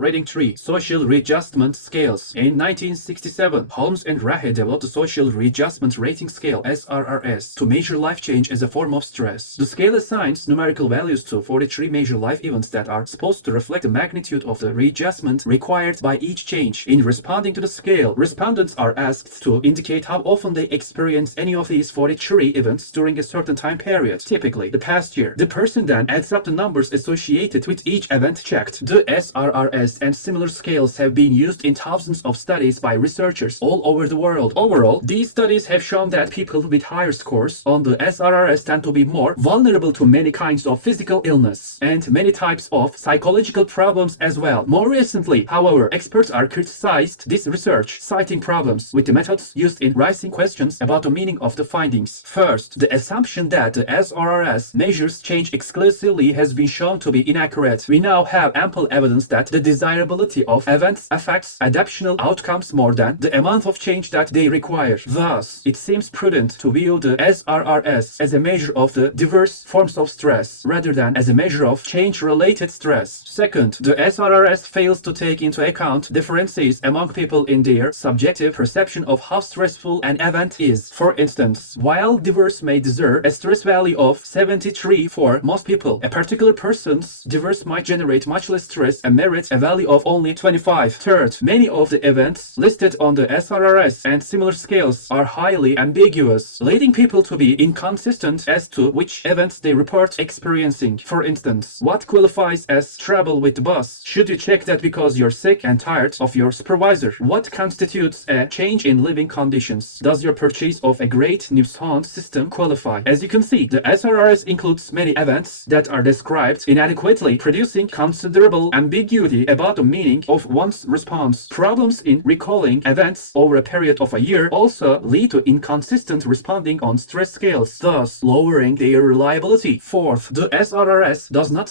Rating 3. Social Readjustment Scales. In 1967, Holmes and Rahe developed the Social Readjustment Rating Scale (SRRS) to measure life change as a form of stress. The scale assigns numerical values to 43 major life events that are supposed to reflect the magnitude of the readjustment required by each change. In responding to the scale, respondents are asked to indicate how often they experience any of these 43 events during a certain time period, typically the past year. The person then adds up the numbers associated with each event checked. The SRRS and similar scales have been used in thousands of studies by researchers all over the world. Overall, these studies have shown that people with higher scores on the SRRS tend to be more vulnerable to many kinds of physical illness and many types of psychological problems as well. More recently, however, experts are criticized this research, citing problems with the methods used in raising questions about the meaning of the findings. First, the assumption that the SRRS measures change exclusively has been shown to be inaccurate. We now have ample evidence that the desirability of events affects adaptational outcomes more than the amount of change that they require. Thus, it seems prudent to view the SRRS as a measure of the diverse forms of stress rather than as a measure of change-related stress. Second, the SRRS fails to take into account differences among people in their subjective perception of how stressful an event is. For instance, while diverse may deserve a stress value of 73 for most people, a particular person's diverse might generate much less stress and merit a value of only 25. Third, many of the events listed on the SRRS and similar scales are highly ambiguous, leading people to be inconsistent as to which events they report experiencing. For instance, what qualifies as trouble with the boss? Should you check that because you're sick and tired of your supervisor? What constitutes a change in living conditions? Does your purchase of a great new sound system qualify? As you can see, the SRRS includes many events that are described inadequately, producing considerable ambiguity about the meaning of one's response. Problems in recalling events over a period of a year also lead to inconsistent responding on stress scales, thus lowering their reliability. Fourth, the SRRS does not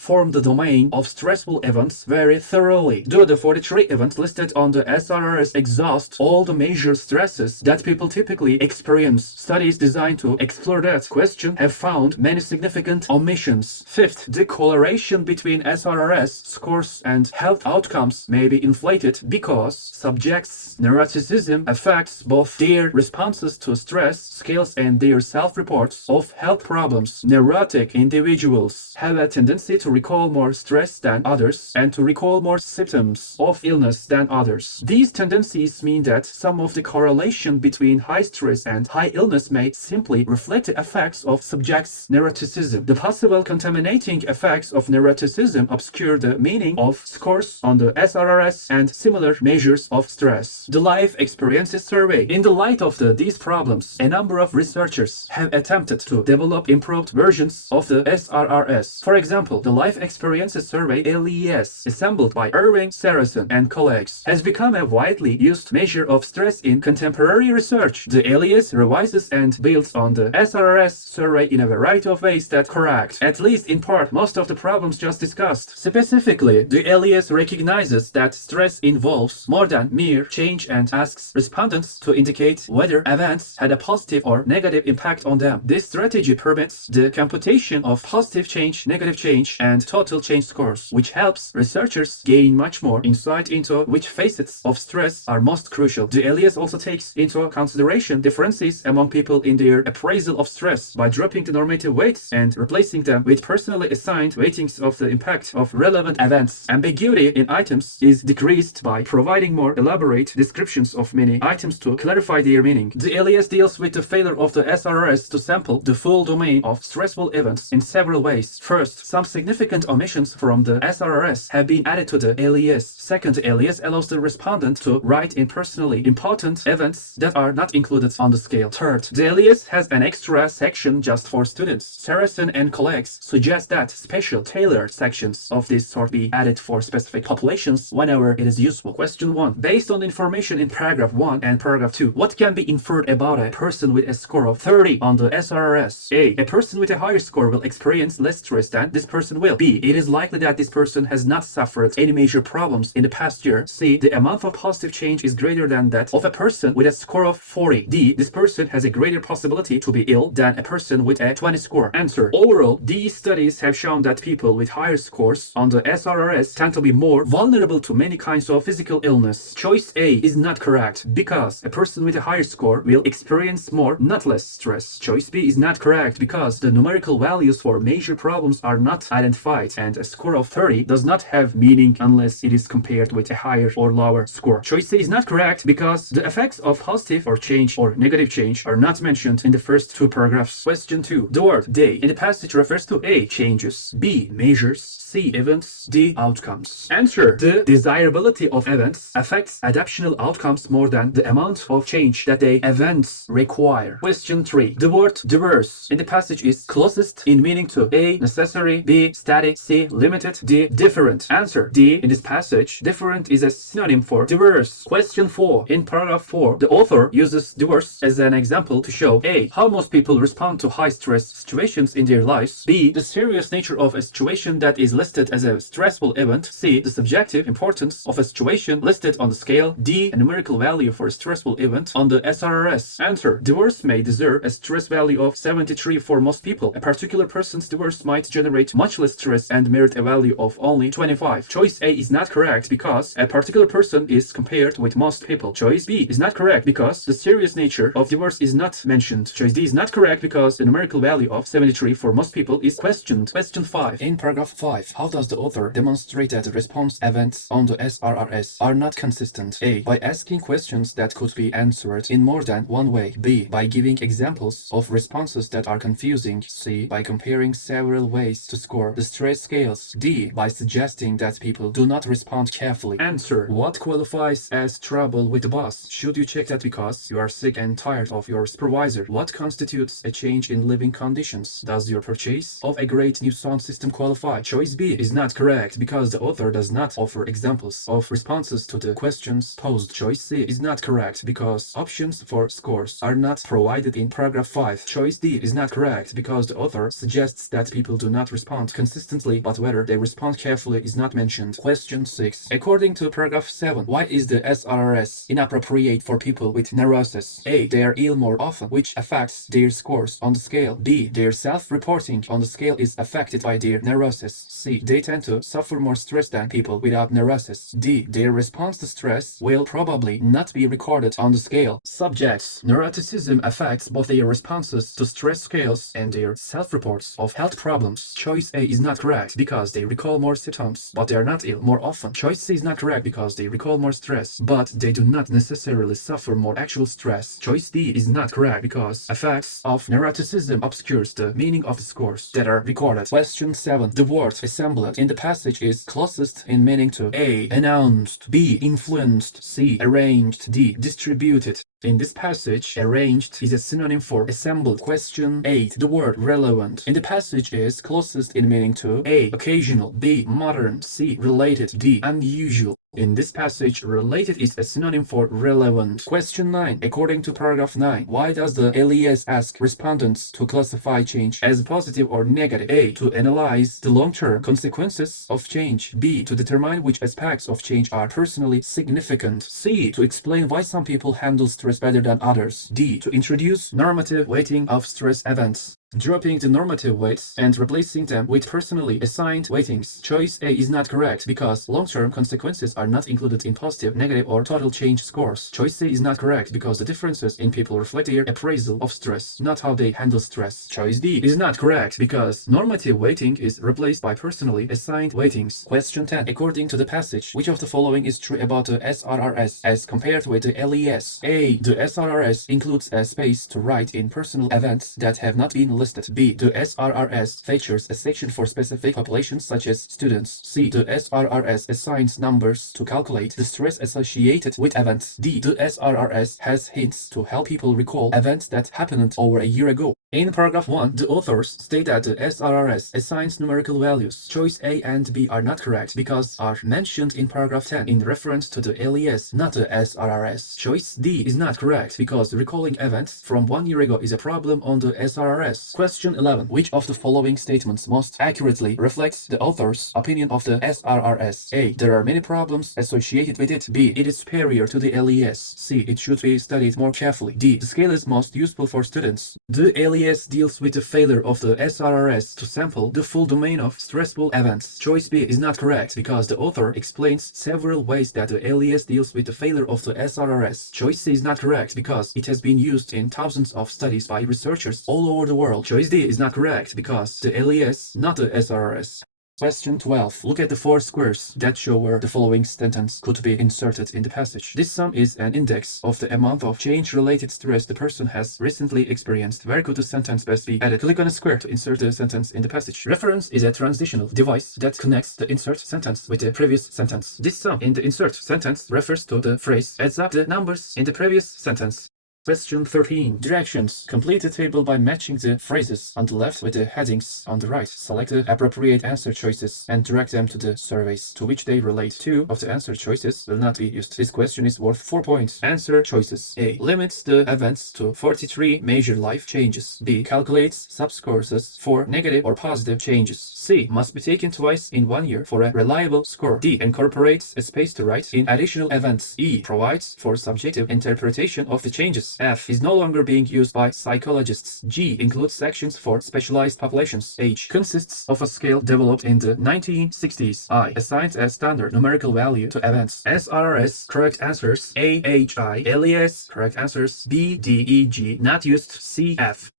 form the domain of stressful events very thoroughly. Though the 43 events listed on the SRRS exhaust all the major stresses that people typically experience, studies designed to explore that question have found many significant omissions. Fifth, the correlation between SRRS scores and health outcomes may be inflated because subjects' neuroticism affects both their responses to stress scales and their self-reports of health problems. Neurotic individuals have a tendency to recall more stress than others and to recall more symptoms of illness than others. These tendencies mean that some of the correlation between high stress and high illness may simply reflect the effects of subjects' neuroticism. The possible contaminating effects of neuroticism obscure the meaning of scores on the SRRS and similar measures of stress. The Life Experiences Survey. In the light of these problems, a number of researchers have attempted to develop improved versions of the SRRS. For example, the Life Experiences Survey (LES), assembled by Irving Saracen and colleagues, has become a widely used measure of stress in contemporary research. The LES revises and builds on the SRRS survey in a variety of ways that correct, at least in part, most of the problems just discussed. Specifically, the LES recognizes that stress involves more than mere change and asks respondents to indicate whether events had a positive or negative impact on them. This strategy permits the computation of positive change, negative change, and total change scores, which helps researchers gain much more insight into which facets of stress are most crucial. The LES also takes into consideration differences among people in their appraisal of stress by dropping the normative weights and replacing them with personally assigned weightings of the impact of relevant events. Ambiguity in items is decreased by providing more elaborate descriptions of many items to clarify their meaning. The LES deals with the failure of the SRRS to sample the full domain of stressful events in several ways. First, some significant omissions from the SRRS have been added to the LES. Second, the LES allows the respondent to write in personally important events that are not included on the scale. Third, the LES has an extra section just for students. Saracen and colleagues suggest that special tailored sections of this sort be added for specific populations whenever it is useful. Question 1. Based on information in paragraph 1 and paragraph 2, what can be inferred about a person with a score of 30 on the SRRS? A person with a higher score will experience less stress than this person will. B. It is likely that this person has not suffered any major problems in the past year. C. The amount of positive change is greater than that of a person with a score of 40. D. This person has a greater possibility to be ill than a person with a 20 score. Answer. Overall, these studies have shown that people with higher scores on the SRRS tend tend to be more vulnerable to many kinds of physical illness. Choice A is not correct because a person with a higher score will experience more, not less stress. Choice B is not correct because the numerical values for major problems are not identified and a score of 30 does not have meaning unless it is compared with a higher or lower score. Choice C is not correct because the effects of positive or change or negative change are not mentioned in the first two paragraphs. Question 2. The word day in the passage refers to A. Changes, B. Measures, C. Events, D. Outcomes. Answer. The desirability of events affects adaptational outcomes more than the amount of change that they events require. Question 3. The word diverse in the passage is closest in meaning to A. Necessary, B. Steady, C. Limited, D. Different. Answer. D. In this passage, different is a synonym for diverse. Question 4. In paragraph 4, the author uses diverse as an example to show A. How most people respond to high stress situations in their lives, B. The serious nature of a situation that is listed as a stressful event, C. The subjective importance of a situation listed on the scale, D. A numerical value for a stressful event on the SRRS. Answer. Divorce may deserve a stress value of 73 for most people. A particular person's divorce might generate much less stress and merit a value of only 25. Choice A is not correct because a particular person is compared with most people. Choice B is not correct because the serious nature of divorce is not mentioned. Choice D is not correct because the numerical value of 73 for most people is questioned. Question 5. In paragraph 5, how does the author demonstrate that the response events on the SRRS are not consistent? A. By asking questions that could be answered in more than one way. B. By giving examples of responses that are confusing. C. By comparing several ways to score the stress scales. D. By suggesting that people do not respond carefully. Answer. What qualifies as trouble with the boss? Should you check that because you are sick and tired of your supervisor? What constitutes a change in living conditions? Does your purchase of a great new sound system qualify? Choice B is not correct because the author does not offer examples of responses to the questions posed. Choice C is not correct because options for scores are not provided in paragraph 5. Choice D is not correct because the author suggests that people do not respond consistently, but whether they respond carefully is not mentioned. Question 6. According to paragraph 7, why is the SRRS inappropriate for people with neurosis? A. They are ill more often, which affects their scores on the scale. B. Their self-reporting on the scale is affected by their neurosis. C. They tend to suffer more stress than people without neurosis. D. Their response to stress will probably not be recorded on the scale. Subjects. Neuroticism affects both their responses to stress scales and their self-reports of health problems. Choice A is not correct because they recall more symptoms, but they are not ill more often. Choice C is not correct because they recall more stress, but they do not necessarily suffer more actual stress. Choice D is not correct because effects of neuroticism obscures the meaning of the scores that are recorded. Question 7. The word assembled in the passage is closest in meaning to A. Announced, B. Influenced, C. Arranged, D. Distributed. In this passage, arranged is a synonym for assembled. Question 8. The word relevant in the passage is closest in meaning to A. Occasional, B. Modern, C. Related, D. Unusual. In this passage, related is a synonym for relevant. Question 9. According to paragraph 9, why does the LES ask respondents to classify change as positive or negative? A. To analyze the long-term consequences of change. B. To determine which aspects of change are personally significant. C. To explain why some people handle stress better than others. D. To introduce normative weighting of stress events, dropping the normative weights and replacing them with personally assigned weightings. Choice A is not correct because long-term consequences are not included in positive, negative, or total change scores. Choice C is not correct because the differences in people reflect their appraisal of stress, not how they handle stress. Choice D is not correct because normative weighting is replaced by personally assigned weightings. Question 10. According to the passage, which of the following is true about the SRRS as compared with the LES? A. The SRRS includes a space to write in personal events that have not been listed. B. The SRRS features a section for specific populations such as students. C. The SRRS assigns numbers to calculate the stress associated with events. D. The SRRS has hints to help people recall events that happened over a year ago. In paragraph 1, the authors state that the SRRS assigns numerical values. Choice A and B are not correct because are mentioned in paragraph 10 in reference to the LES, not the SRRS. Choice D is not correct because recalling events from 1 year ago is a problem on the SRRS. Question 11. Which of the following statements most accurately reflects the author's opinion of the SRRS? A. There are many problems associated with it. B. It is superior to the LES. C. It should be studied more carefully. D. The scale is most useful for students. The LES deals with the failure of the SRRS to sample the full domain of stressful events. Choice B is not correct because the author explains several ways that the LES deals with the failure of the SRRS. Choice C is not correct because it has been used in thousands of studies by researchers all over the world. Choice D is not correct because the LES, not the SRRS. Question 12. Look at the 4 squares that show where the following sentence could be inserted in the passage. This sum is an index of the amount of change-related stress the person has recently experienced. Where could the sentence best be added? Click on a square to insert the sentence in the passage. Reference is a transitional device that connects the insert sentence with the previous sentence. This sum in the insert sentence refers to the phrase adds up the numbers in the previous sentence. Question 13. Directions. Complete the table by matching the phrases on the left with the headings on the right. Select the appropriate answer choices and direct them to the surveys to which they relate. 2 of the answer choices will not be used. This question is worth 4 points. Answer choices. A. Limits the events to 43 major life changes. B. Calculates subscores for negative or positive changes. C. Must be taken twice in 1 year for a reliable score. D. Incorporates a space to write in additional events. E. Provides for subjective interpretation of the changes. F is no longer being used by psychologists. G includes sections for specialized populations. H consists of a scale developed in the 1960s. I assigns a standard numerical value to events. SRS correct answers A, H, I, LES correct answers B, D, E, G not used. C, F.